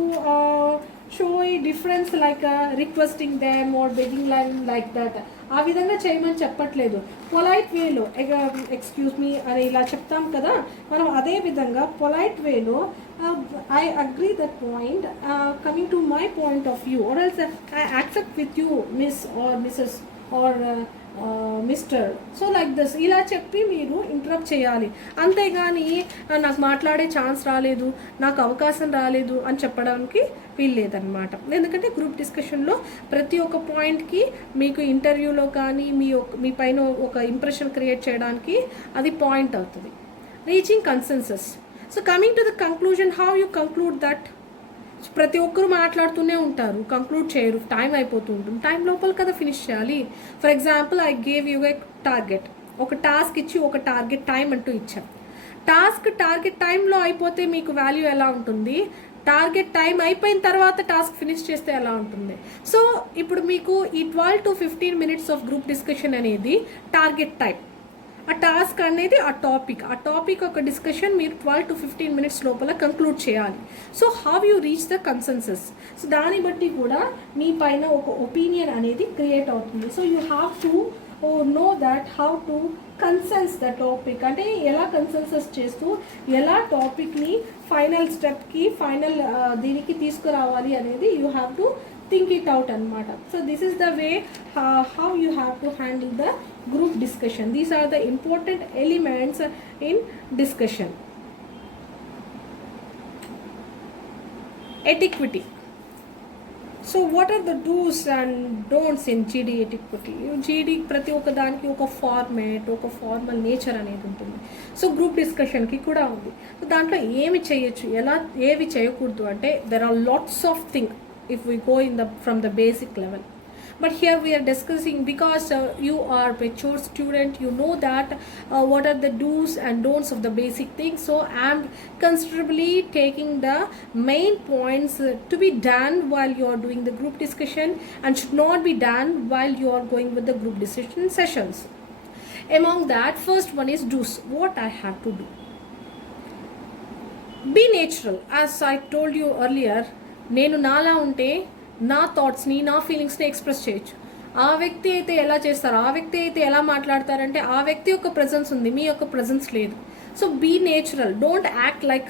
show a difference like requesting them or begging like that. ఆ విధంగా చేయమని చెప్పట్లేదు. పొలైట్ వేలో ఎక్స్క్యూజ్ మీ అని ఇలా చెప్తాం కదా, మనం అదే విధంగా పొలైట్ వేలో I agree that point, coming to my point of view, or else I accept with you, Miss or Mrs. or mister. So like this ఇలా చెప్పి మీరు ఇంటరప్ట్ చేయాలి. అంతేగాని నాకు మాట్లాడే ఛాన్స్ రాలేదు, నాకు అవకాశం రాలేదు అని చెప్పడానికి వీల్లేదన్నమాట. ఎందుకంటే గ్రూప్ డిస్కషన్లో ప్రతి ఒక్క పాయింట్కి మీకు ఇంటర్వ్యూలో కానీ మీ పైన ఒక ఇంప్రెషన్ క్రియేట్ చేయడానికి అది పాయింట్ అవుతుంది. Reaching consensus. So coming to the conclusion, how you conclude that? ప్రతి ఒక్కరు మాట్లాడుతూనే ఉంటారు, కంక్లూడ్ చేయరు, టైం అయిపోతూ ఉంటుంది. టైం లోపల కదా ఫినిష్ చేయాలి. For example, I gave you ఏ టార్గెట్, ఒక టాస్క్ ఇచ్చి ఒక టార్గెట్ టైం అంటూ ఇచ్చాం. టార్గెట్ టైంలో అయిపోతే మీకు వాల్యూ ఎలా ఉంటుంది? టార్గెట్ టైం అయిపోయిన తర్వాత టాస్క్ ఫినిష్ చేస్తే ఎలా ఉంటుంది? సో ఇప్పుడు మీకు ఈ 12 to 15 minutes ఆఫ్ గ్రూప్ డిస్కషన్ అనేది టార్గెట్ టైం. ఆ టాస్క్ అనేది ఆ టాపిక్ ఒక డిస్కషన్ మీరు 12 to 15 minutes లోపల కంక్లూడ్ చేయాలి. So how you reach the consensus? So దాన్ని బట్టి కూడా మీ పైన ఒక ఒపీనియన్ అనేది క్రియేట్ అవుతుంది. So you have to know that how to conscience the topic, అంటే ఎలా కన్సెన్సస్ చేస్తూ ఎలా టాపిక్ని ఫైనల్ స్టెప్కి దీనికి తీసుకురావాలి అనేది you have to think it out anamata. So this is the way how you have to handle the group discussion. These are the important elements in discussion. Etiquette. So what are the do's and don'ts in GD etiquette? GD ప్రతి ఒక్క దానికి ఒక ఫార్మేట్, ఒక formal nature అనేది ఉంటుంది. So group డిస్కషన్కి కూడా ఉంది. సో దాంట్లో ఏమి చేయొచ్చు, ఏవి చేయకూడదు అంటే there are lots of things if we go from the basic level. But here we are discussing because you are a mature student, you know that what are the do's and don'ts of the basic things. So I am considerably taking the main points to be done while you are doing the group discussion and should not be done while you are going with the group discussion sessions. Among that, first one is do's. What I have to do? Be natural. As I told you earlier, నేను నాలా ఉంటే నా థాట్స్ని, నా ఫీలింగ్స్ని ఎక్స్ప్రెస్ చేయొచ్చు. ఆ వ్యక్తి అయితే ఎలా చేస్తారు, ఆ వ్యక్తి అయితే ఎలా మాట్లాడతారంటే ఆ వ్యక్తి యొక్క ప్రజెన్స్ ఉంది, మీ యొక్క ప్రజెన్స్ లేదు. So be natural. Don't act like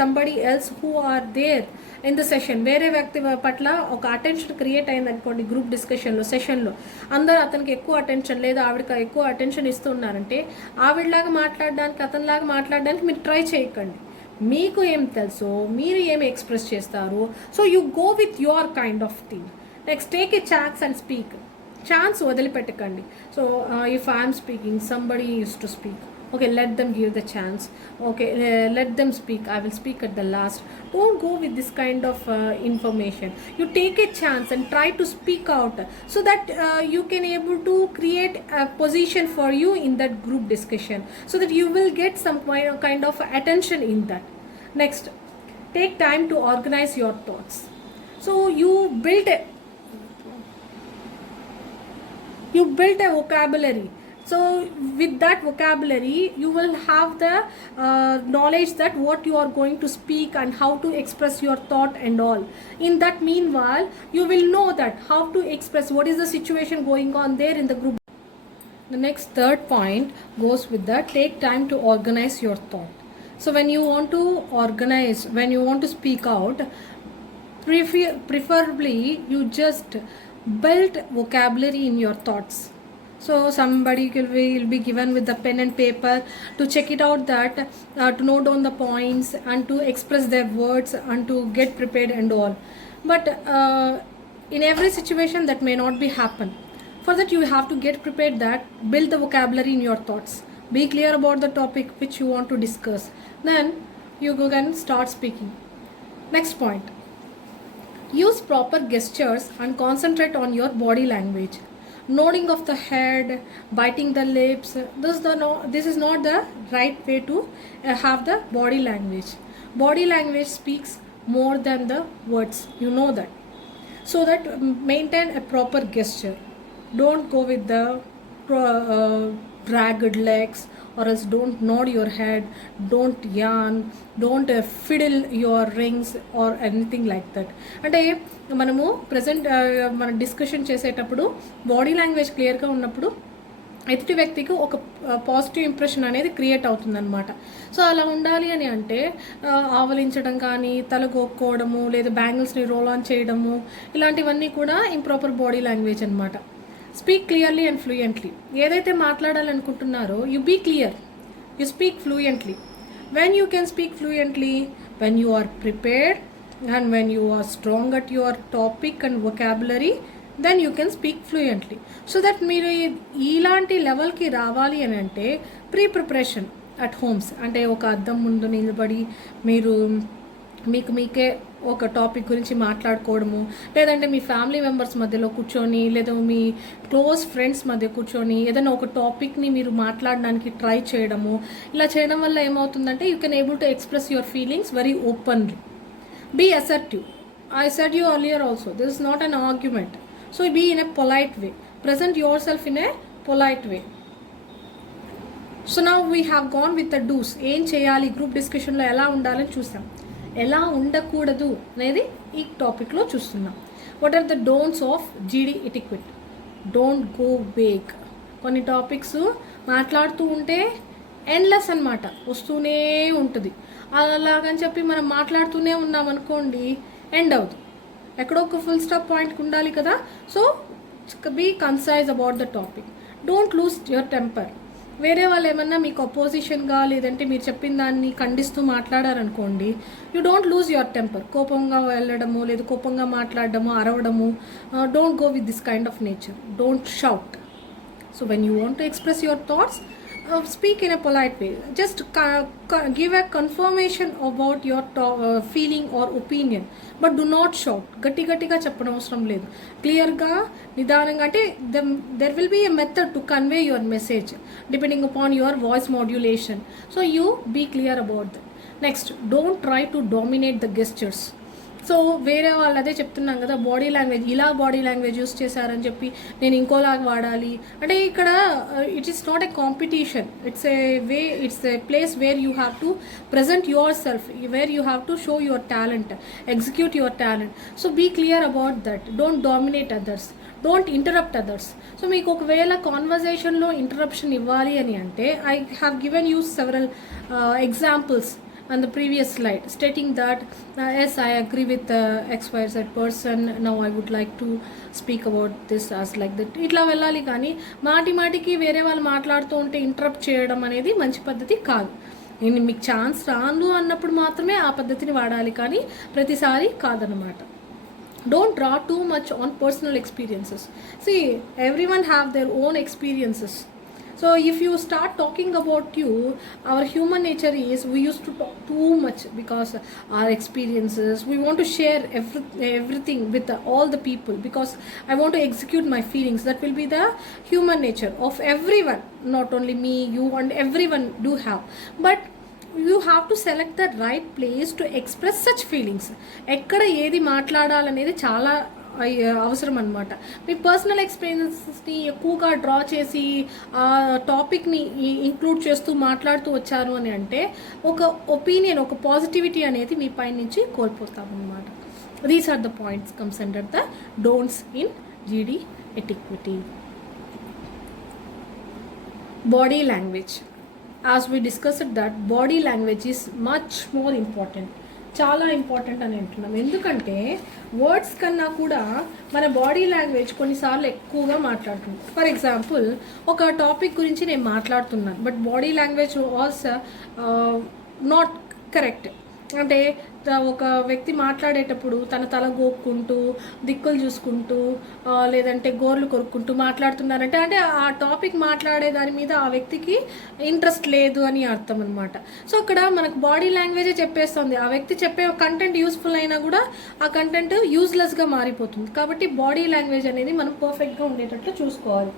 somebody else who are there in the session. వేరే వ్యక్తి పట్ల ఒక అటెన్షన్ క్రియేట్ అయింది అనుకోండి గ్రూప్ డిస్కషన్లో, సెషన్లో అందరూ అతనికి ఎక్కువ అటెన్షన్ లేదా ఆవిడకి ఎక్కువ అటెన్షన్ ఇస్తున్నారంటే ఆవిడలాగా మాట్లాడడానికి, అతనిలాగా మాట్లాడడానికి మీరు ట్రై చేయకండి. మీకు ఏం తెలుసో, మీరు ఏమి ఎక్స్ప్రెస్ చేస్తారు, so you go with your kind of thing. Next, take a chance and speak. Chance వదిలిపెట్టకండి. So if I'm speaking, somebody use to speak, okay, let them give the chance, okay, let them speak, I will speak at the last. Don't go with this kind of information. You take a chance and try to speak out so that you can able to create a position for you in that group discussion, so that you will get some kind of attention in that. Next, take time to organize your thoughts. So you built a vocabulary. So with that vocabulary you will have the knowledge that what you are going to speak and how to express your thought and all. In that meanwhile you will know that how to express what is the situation going on there in the group. The next third point goes with that, take time to organize your thought. So when you want to organize, when you want to speak out, preferably you just build vocabulary in your thoughts. So somebody will be given with the pen and paper to check it out, that to note down the points and to express their words and to get prepared and all. But in every situation that may not be happen. For that you have to get prepared, that build the vocabulary in your thoughts. Be clear about the topic which you want to discuss. Then you can start speaking. Next point. Use proper gestures and concentrate on your body language. Nodding of the head, biting the lips, this is not the right way to have the body language. Body language speaks more than the words, you know that. So that maintain a proper gesture. Don't go with the dragged legs, or else don't nod your head, don't yawn, don't fiddle your rings or anything like that. అంటే మనము ప్రజెంట్ మన డిస్కషన్ చేసేటప్పుడు body language క్లియర్గా ఉన్నప్పుడు ఎదుటి వ్యక్తికి ఒక positive impression అనేది క్రియేట్ అవుతుందన్నమాట. సో అలా ఉండాలి అని అంటే ఆవలించడం కానీ, తలగొక్కోవడము, లేదా బ్యాంగిల్స్ని రోల్ ఆన్ చేయడము, ఇలాంటివన్నీ కూడా ఇంప్రాపర్ బాడీ లాంగ్వేజ్ అనమాట. Speak clearly and fluently. ఏదైతే మాట్లాడాలనుకుంటున్నారో you be clear, you speak fluently. When you can speak fluently, when you are prepared and when you are strong at your topic and vocabulary, then you can speak fluently. So that మీరు ఇలాంటి లెవెల్కి రావాలి అని అంటే preparation at homes, అంటే ఒక అద్దం ముందు నిలబడి మీరు మీకే ఒక టాపిక్ గురించి మాట్లాడుకోవడము, లేదంటే మీ ఫ్యామిలీ మెంబర్స్ మధ్యలో కూర్చొని, లేదా మీ క్లోజ్ ఫ్రెండ్స్ మధ్య కూర్చొని ఏదైనా ఒక టాపిక్ని మీరు మాట్లాడడానికి ట్రై చేయడము. ఇలా చేయడం వల్ల ఏమవుతుందంటే you can able to express your feelings very openly. Be assertive. I said you earlier also, this is not an argument. So be in a polite way. Present yourself in a polite way. So now we have gone with the do's. ఏం చేయాలి గ్రూప్ డిస్కషన్లో, ఎలా ఉండాలని చూసాం. ఎలా ఉండకూడదు అనేది ఈ టాపిక్లో చూస్తున్నాం. What are the don'ts of GD etiquette? Don't go vague. కొన్ని టాపిక్స్ మాట్లాడుతూ ఉంటే ఎండ్లెస్ అనమాట, వస్తూనే ఉంటుంది. అలాగని చెప్పి మనం మాట్లాడుతూనే ఉన్నాం అనుకోండి, ఎండ్ అవుతుంది. ఎక్కడో ఒక ఫుల్ స్టాప్ పాయింట్కి ఉండాలి కదా. So be concise about the topic. Don't lose your temper. వేరే వాళ్ళు ఏమన్నా మీకు అపోజిషన్గా, లేదంటే మీరు చెప్పిన దాన్ని ఖండిస్తూ మాట్లాడారనుకోండి, you don't lose your temper. కోపంగా వెళ్ళడము, లేదా కోపంగా మాట్లాడడము, అరవడము, don't go with this kind of nature. Don't shout. So when you want to express your thoughts, speak in a polite way. Just give a confirmation about your feeling or opinion, but do not shout. గట్టిగా చెప్పడం అవసరం లేదు. క్లియర్గా, నిదానంగా, అంటే there will be a method to convey your message depending upon your voice modulation. So you be clear about that. Next, don't try to dominate the gestures. So వేరే వాళ్ళు అదే చెప్తున్నాం కదా, బాడీ లాంగ్వేజ్, ఇలా బాడీ లాంగ్వేజ్ యూస్ చేశారని చెప్పి నేను ఇంకోలాగా వాడాలి అంటే, ఇక్కడ it is not a competition. It's a way, it's a place where you have to present yourself, where you have to show your talent, execute your talent. So be clear about that. Don't dominate others, don't interrupt others. So మీకు ఒకవేళ కాన్వర్జేషన్లో interruption ఇవ్వాలి అని అంటే, I have given you several examples on the previous slide, stating that yes, I agree with XYZ person, now I would like to speak about this as like that. ఇట్లా వెళ్ళాలి. కానీ మాటికి వేరే వాళ్ళు మాట్లాడుతూ ఉంటే ఇంటరప్ట్ చేయడం అనేది మంచి పద్ధతి కాదు. నేను మీకు ఛాన్స్ రాను అన్నప్పుడు మాత్రమే ఆ పద్ధతిని వాడాలి, కానీ ప్రతిసారి కాదనమాట. Don't draw too much on personal experiences. See, everyone have their own experiences. So if you start talking about you, our human nature is we used to talk too much because our experiences, we want to share everything with all the people because I want to execute my feelings. That will be the human nature of everyone, not only me, you, and everyone do have. But you have to select the right place to express such feelings. ఎక్కడ ఏది మాట్లాడాలనేది చాలా అవసరం అనమాట. మీ పర్సనల్ ఎక్స్పీరియన్సెస్ని ఎక్కువగా డ్రా చేసి ఆ టాపిక్ని ఇంక్లూడ్ చేస్తూ మాట్లాడుతూ వచ్చారు అని అంటే, ఒక ఒపీనియన్, ఒక పాజిటివిటీ అనేది మీ పై నుంచి కోల్పోతామన్నమాట. These are the points comes under the don'ts in GD etiquette. Body language. As we discussed that body language is much more important. చాలా ఇంపార్టెంట్ అని అంటున్నాం. ఎందుకంటే వర్డ్స్ కన్నా కూడా మన బాడీ లాంగ్వేజ్ కొన్నిసార్లు ఎక్కువగా మాట్లాడుతుంది. ఫర్ ఎగ్జాంపుల్, ఒక టాపిక్ గురించి నేను మాట్లాడుతున్నాను, but body language was not correct. అంటే ఒక వ్యక్తి మాట్లాడేటప్పుడు తన తల గోక్కుంటూ, దిక్కులు చూసుకుంటూ, లేదంటే గోర్లు కొరుక్కుంటూ మాట్లాడుతున్నారంటే, అంటే ఆ టాపిక్ మాట్లాడే దాని మీద ఆ వ్యక్తికి ఇంట్రెస్ట్ లేదు అని అర్థం అనమాట. సో అక్కడ మనకు బాడీ లాంగ్వేజే చెప్పేస్తుంది, ఆ వ్యక్తి చెప్పే కంటెంట్ యూస్ఫుల్ అయినా కూడా ఆ కంటెంట్ యూజ్లెస్గా మారిపోతుంది. కాబట్టి బాడీ లాంగ్వేజ్ అనేది మనం పర్ఫెక్ట్గా ఉండేటట్లు చూసుకోవాలి.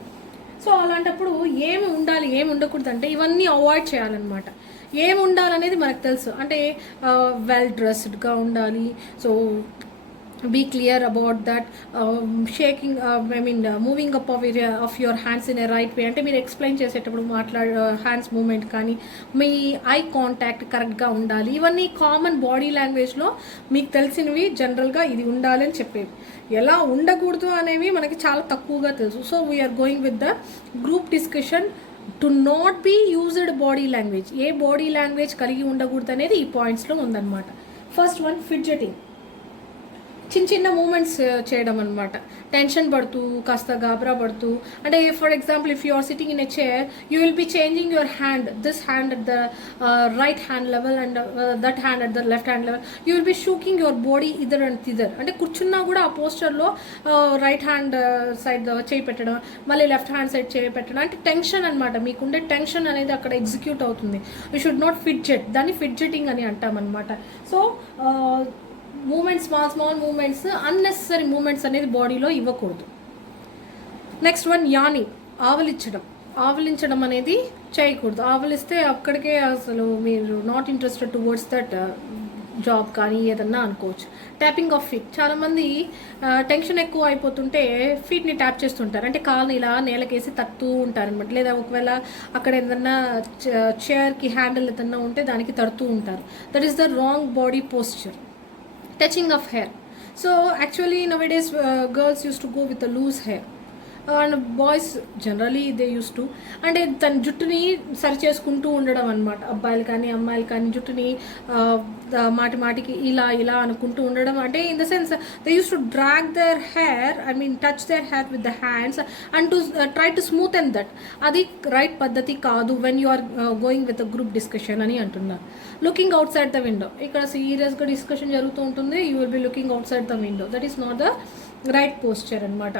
సో అలాంటప్పుడు ఏమి ఉండాలి, ఏమి ఉండకూడదు అంటే ఇవన్నీ అవాయిడ్ చేయాలన్నమాట. ఏమి ఉండాలనేది మనకు తెలుసు. అంటే వెల్ డ్రెస్డ్గా ఉండాలి, so be clear about that. Shaking moving up of your hands in a right way అంటే మీరు ఎక్స్ప్లెయిన్ చేసేటప్పుడు హ్యాండ్స్ మూమెంట్ కానీ మీ ఐ కాంటాక్ట్ కరెక్ట్గా ఉండాలి. ఇవన్నీ కామన్ బాడీ లాంగ్వేజ్లో మీకు తెలిసినవి, జనరల్గా ఇది ఉండాలి అని చెప్పేవి. ఎలా ఉండకూడదు అనేవి మనకి చాలా తక్కువగా తెలుసు. So we're going with the group discussion to not be used body language. ఏ బాడీ లాంగ్వేజ్ కలిగి ఉండకూడదు అనేది ఈ పాయింట్స్లో ఉందన్నమాట. First one, fidgeting. చిన్న మూమెంట్స్ చేయడం అనమాట. టెన్షన్ పడుతూ, కాస్త గాబరా పడుతూ, అంటే for example if you are sitting in a chair, you will be changing your hand, this hand at the right hand level and that hand at the left hand level. You will be shaking your body hither and thither. అంటే కూర్చున్నా కూడా ఆ పోస్చర్లో right hand side చేయి పెట్టడం, మళ్ళీ left hand side చేయి పెట్టడం. అంటే టెన్షన్ అనమాట. మీకుండే టెన్షన్ అనేది అక్కడ ఎగ్జిక్యూట్ అవుతుంది. You should not fidget. దాన్ని ఫిడ్జెటింగ్ అని అంటామన్నమాట. So moments, small moments, unnecessary moments అనేది బాడీలో ఇవ్వకూడదు. నెక్స్ట్ వన్, యానింగ్, ఆవలించడం అనేది చేయకూడదు. ఆవలిస్తే అక్కడికే అసలు మీరు not interested towards that job కానీ ఏదన్నా అనుకోవచ్చు. Tapping of feet. చాలామంది టెన్షన్ ఎక్కువ అయిపోతుంటే ఫీట్ని ట్యాప్ చేస్తుంటారు. అంటే కాళ్ళని ఇలా నేలకేసి తట్టుతూ ఉంటారనమాట. లేదా ఒకవేళ అక్కడ ఏదన్నా చైర్కి హ్యాండిల్ ఏదన్నా ఉంటే దానికి తడుతూ ఉంటారు. That is the wrong body posture. Touching of hair. So actually nowadays girls used to go with a loose hair and boys generally they used to, అంటే తన జుట్టుని సరి చేసుకుంటూ ఉండడం అనమాట. అబ్బాయిలు కానీ అమ్మాయిలు కానీ జుట్టుని మాటికి ఇలా అనుకుంటూ ఉండడం. అంటే in the sense they use to drag their hair, touch their hair with the hands and to try to smooth and that. అది రైట్ పద్ధతి కాదు when you are going with a group discussion అని అంటున్నారు. Looking outside the window. ఇక్కడ సీరియస్గా discussion జరుగుతూ ఉంటుంది. You will be looking outside the window. That is not the right posture అనమాట.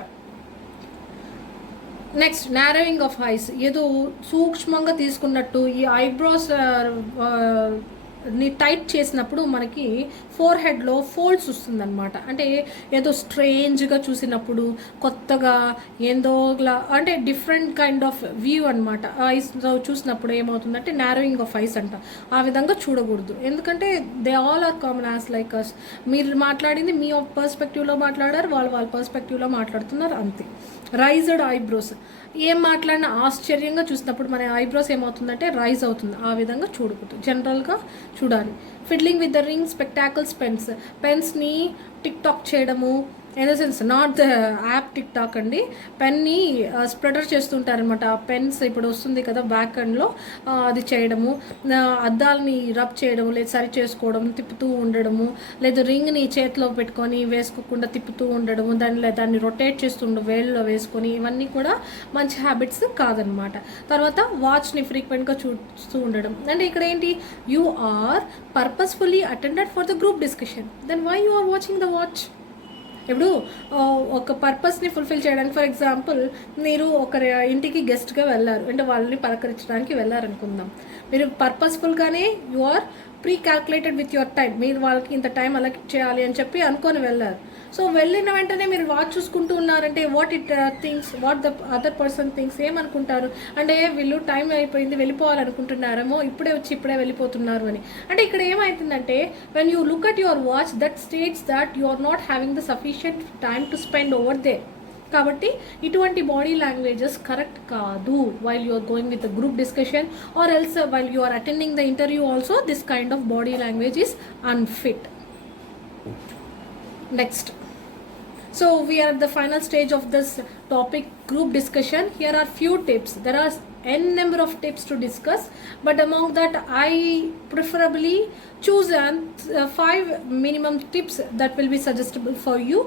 Next, narrowing of eyes. ఏదో సూక్ష్మంగా తీసుకున్నట్టు ఈ ఐబ్రోస్ ని టైట్ చేసినప్పుడు మనకి ఫోర్ హెడ్లో ఫోల్డ్స్ వస్తుందన్నమాట. అంటే ఏదో స్ట్రేంజ్గా చూసినప్పుడు, కొత్తగా ఏందోలా, అంటే డిఫరెంట్ కైండ్ ఆఫ్ వ్యూ అనమాట. ఐస్ చూసినప్పుడు ఏమవుతుందంటే నారోయింగ్ ఆఫ్ ఐస్ అంట. ఆ విధంగా చూడకూడదు. ఎందుకంటే they all are common as like us. మీరు మాట్లాడింది మీ పర్స్పెక్టివ్లో మాట్లాడారు, వాళ్ళ పర్స్పెక్టివ్లో మాట్లాడుతున్నారు, అంతే. Raised eyebrows. ఏం మాట్లాడినా ఆశ్చర్యంగా చూసినప్పుడు మన ఐబ్రోస్ ఏమవుతుందంటే రైజ్ అవుతుంది. ఆ విధంగా చూడకూడదు, జనరల్గా చూడాలి. Fiddling with the ring, spectacles, పెన్స్ని టిక్ టాక్ చేయడము. In the sense not the app TikTok అండి. పెన్ని స్ప్రెడర్ చేస్తుంటారనమాట. ఆ పెన్స్ ఇప్పుడు వస్తుంది కదా బ్యాక్ ఎండ్లో, అది చేయడము. అద్దాలని రబ్ చేయడము, లేదా సరి చేసుకోవడం, తిప్పుతూ ఉండడము, లేదా రింగ్ని చేతిలో పెట్టుకొని వేసుకోకుండా తిప్పుతూ ఉండడము, దాన్ని రొటేట్ చేస్తుండ వేళ్ళలో వేసుకొని, ఇవన్నీ కూడా మంచి హ్యాబిట్స్ కాదనమాట. తర్వాత వాచ్ని ఫ్రీక్వెంట్గా చూస్తూ ఉండడం. అంటే ఇక్కడ ఏంటి, you are purposefully attended for the group discussion, then why you are watching the watch? ఇప్పుడు ఒక పర్పస్ని ఫుల్ఫిల్ చేయడానికి, ఫర్ ఎగ్జాంపుల్ మీరు ఒకరి ఇంటికి గెస్ట్గా వెళ్ళారు, అంటే వాళ్ళని పలకరించడానికి వెళ్ళారనుకుందాం. మీరు పర్పస్ఫుల్గానే you are pre calculated with your time. మీరు వాళ్ళకి ఇంత టైం అలొకేట్ చేయాలి అని చెప్పి అనుకొని వెళ్ళారు. సో వెళ్ళిన వెంటనే మీరు వాచ్ చూసుకుంటూ ఉన్నారంటే what it things, what the other person things, ఏమనుకుంటారు అంటే వీళ్ళు టైం అయిపోయింది వెళ్ళిపోవాలనుకుంటున్నారేమో, ఇప్పుడే వెళ్ళిపోతున్నారు అని. అంటే ఇక్కడ ఏమవుతుందంటే when you look at your watch, that states that you are not having the sufficient time to spend over there. కాబట్టి ఇటువంటి బాడీ లాంగ్వేజెస్ కరెక్ట్ కాదు while you are going with group discussion or else while you are attending the interview also. This kind of body language is unfit. Next, so we are at the final stage of this topic, group discussion. Here are few tips. There are n number of tips to discuss, but among that I preferably choose 5 minimum tips that will be suggestible for you.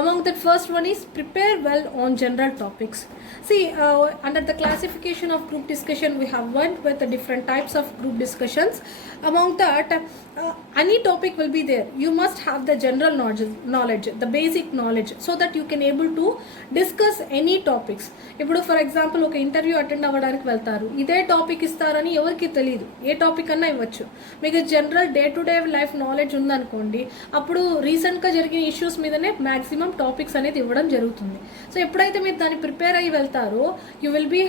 Among that, first one is prepare well on general topics. See, under the classification of group discussion, we have went with the different types of group discussions. Among that, any topic will be there. You must have the general knowledge, the basic knowledge, so that you can able to discuss any topics. ఇప్పుడు for example ఒక interview attend అవ్వడానికి వెళ్తారు. ఇదే టాపిక్ ఇస్తారని ఎవరికి తెలియదు, ఏ టాపిక్ అన్నా ఇవ్వచ్చు. మీకు general day to day life knowledge ఉందనుకోండి, అప్పుడు రీసెంట్గా జరిగిన ఇష్యూస్ మీదనే మ్యాక్సిమం టాపిక్స్ అనేది ఇవ్వడం జరుగుతుంది. సో ఎప్పుడైతే మీరు దాన్ని ప్రిపేర్ అయ్యి వెళ్తారో you will be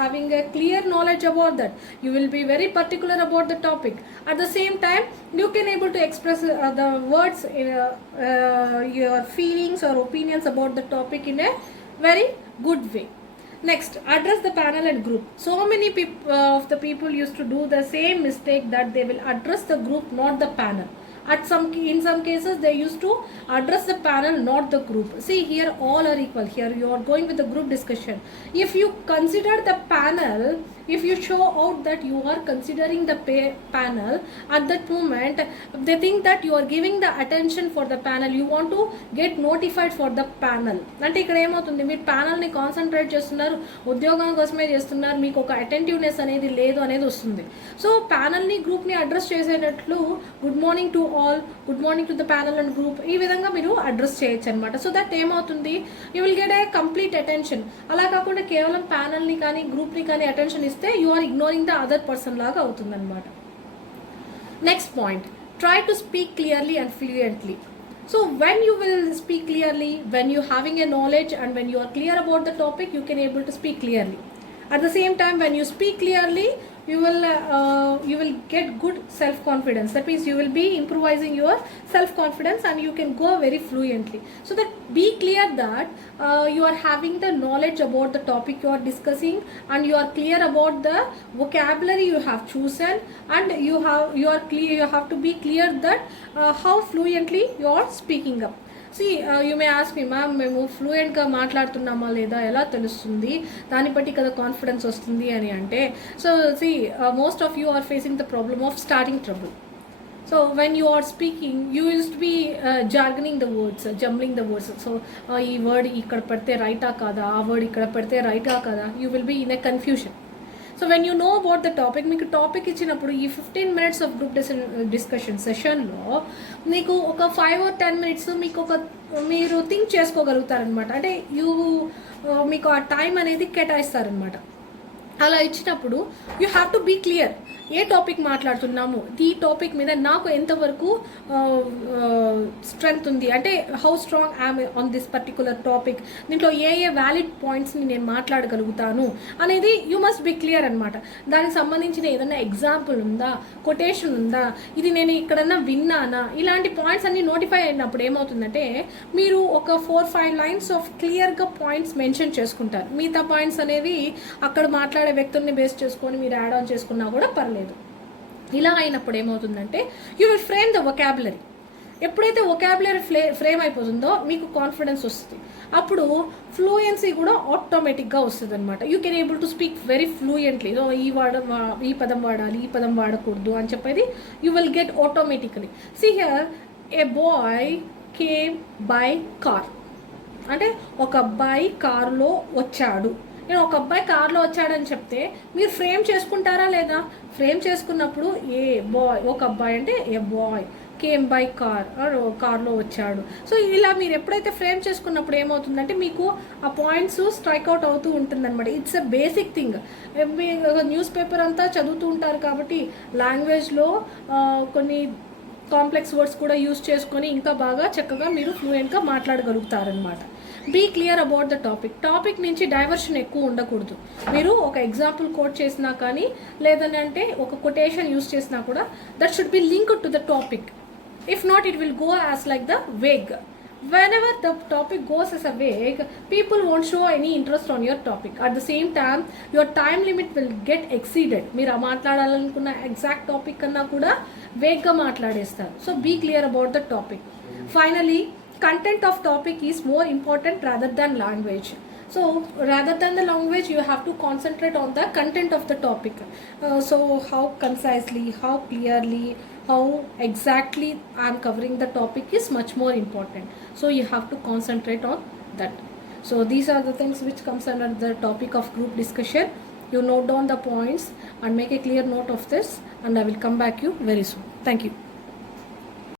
having a clear knowledge about that. You will be very particular about the topic. At the same time you can able to express the words your feelings or opinions about the topic in a very good way. Next, address the panel and group. So many people of the people used to do the same mistake that they will address the group, not the panel. In some cases they used to address the panel, not the group. See, here all are equal. Here you are going with the group discussion. If you consider the panel, if you show out that you are considering the panel, at that moment they think that you are giving the attention for the panel, you want to get notified for the panel. అంటే ఇక్కడ ఏమవుతుంది, మీరు ప్యానల్ని కాన్సన్ట్రేట్ చేస్తున్నారు, ఉద్యోగం కోసమే చేస్తున్నారు, మీకు ఒక అటెంటివ్నెస్ అనేది లేదు అనేది వస్తుంది. సో ప్యానల్ని గ్రూప్ని అడ్రస్ చేసేటట్లు good morning to all, good morning to the panel and group, ఈ విధంగా మీరు అడ్రస్ చేయొచ్చు అనమాట. సో దట్ ఏమవుతుంది, you will get a complete attention. అలా కాకుండా కేవలం ప్యానల్ని కానీ గ్రూప్ని కానీ అటెన్షన్ ఇస్తే you are ignoring the other person లాగా అవుతుంది అనమాట. Next point, try to speak clearly and fluently. So when you will speak clearly, when you having a knowledge and when you are clear about the topic, you can able to speak clearly. At the same time, when you speak clearly, you will get good self confidence. That means you will be improvising your self confidence and you can go very fluently. So that be clear that you are having the knowledge about the topic you are discussing and you are clear about the vocabulary you have chosen, and you have to be clear that how fluently you are speaking up. See, you may ask me, ma'am మేము ఫ్లూయెంట్గా మాట్లాడుతున్నామా లేదా ఎలా తెలుస్తుంది, దాన్ని బట్టి కదా కాన్ఫిడెన్స్ వస్తుంది అని అంటే, so see, most of you are facing the problem of starting trouble. So when you are speaking, you used to be jargoning the words, jumbling the words. So ఈ వర్డ్ ఇక్కడ పెడితే రైటా కాదా, ఆ వర్డ్ ఇక్కడ పెడితే రైటా కాదా, you will be in a confusion. So when you know about the topic, మీకు టాపిక్ ఇచ్చినప్పుడు ఈ 15 minutes ఆఫ్ గ్రూప్ డిస్కషన్ సెషన్లో మీకు ఒక 5 or 10 minutes మీరు థింక్ చేసుకోగలుగుతారనమాట. అంటే మీకు ఆ టైం అనేది కేటాయిస్తారనమాట. అలా ఇచ్చినప్పుడు you have to be clear, ఏ టాపిక్ మాట్లాడుతున్నాము, ఈ టాపిక్ మీద నాకు ఎంతవరకు స్ట్రెంగ్త్ ఉంది, అంటే how strong I'm on this particular topic, దీంట్లో ఏ వ్యాలిడ్ పాయింట్స్ని నేను మాట్లాడగలుగుతాను అనేది యూ మస్ట్ బి క్లియర్ అనమాట. దానికి సంబంధించిన ఏదైనా ఎగ్జాంపుల్ ఉందా, కొటేషన్ ఉందా, ఇది నేను ఎక్కడన్నా విన్నానా, ఇలాంటి పాయింట్స్ అన్ని నోటిఫై అయినప్పుడు ఏమవుతుందంటే మీరు ఒక 4-5 lines ఆఫ్ క్లియర్గా పాయింట్స్ మెన్షన్ చేసుకుంటారు. మిగతా పాయింట్స్ అనేవి అక్కడ మాట్లాడే వ్యక్తుల్ని బేస్ చేసుకొని మీరు యాడ్ ఆన్ చేసుకున్నా కూడా పర్లేదు. ఇలా అయినప్పుడు ఏమవుతుందంటే you will frame the vocabulary. ఎప్పుడైతే వొకాబులరీ ఫ్రేమ్ అయిపోతుందో మీకు కాన్ఫిడెన్స్ వస్తుంది, అప్పుడు ఫ్లూయెన్సీ కూడా ఆటోమేటిక్గా వస్తుంది అనమాట. You can able to speak very fluently. ఈ పదం వాడాలి, ఈ పదం వాడకూడదు అని చెప్పేది you will get automatically. See here, a boy came by car, అంటే ఒక అబ్బాయి కారులో వచ్చాడు. నేను ఒక అబ్బాయి కార్లో వచ్చాడని చెప్తే మీరు ఫ్రేమ్ చేసుకుంటారా లేదా? ఫ్రేమ్ చేసుకున్నప్పుడు ఏ బాయ్, ఒక అబ్బాయి అంటే ఏ బాయ్ కేమ్ బై కార్, కార్లో వచ్చాడు. సో ఇలా మీరు ఎప్పుడైతే ఫ్రేమ్ చేసుకున్నప్పుడు ఏమవుతుందంటే మీకు ఆ పాయింట్స్ స్ట్రైక్అవుట్ అవుతూ ఉంటుందన్నమాట. It's a basic thing. News paper అంతా చదువుతూ ఉంటారు కాబట్టి లాంగ్వేజ్లో కొన్ని కాంప్లెక్స్ వర్డ్స్ కూడా యూజ్ చేసుకొని ఇంకా బాగా చక్కగా మీరు ఫ్లూయెంట్గా మాట్లాడగలుగుతారనమాట. Be clear about the topic నుంచి డైవర్షన్ ఎక్కువ ఉండకూడదు. మీరు ఒక ఎగ్జాంపుల్ కోట్ చేసినా కానీ లేదంటే ఒక కొటేషన్ యూజ్ చేసినా కూడా that should be linked to the topic. If not, it will go as like the vague. Whenever the topic goes as a vague, people won't show any interest on your topic. At the same time, your time limit will get exceeded. మీరు మాట్లాడాలనుకున్న exact topic కన్నా కూడా వేగ్గా మాట్లాడేస్తారు. So be clear about the topic. Finally, content of topic is more important rather than language. So rather than the language, you have to concentrate on the content of the topic. So how concisely, how clearly, how exactly I am covering the topic is much more important. So you have to concentrate on that. So these are the things which comes under the topic of group discussion. You note down the points and make a clear note of this, and I will come back you very soon. Thank you.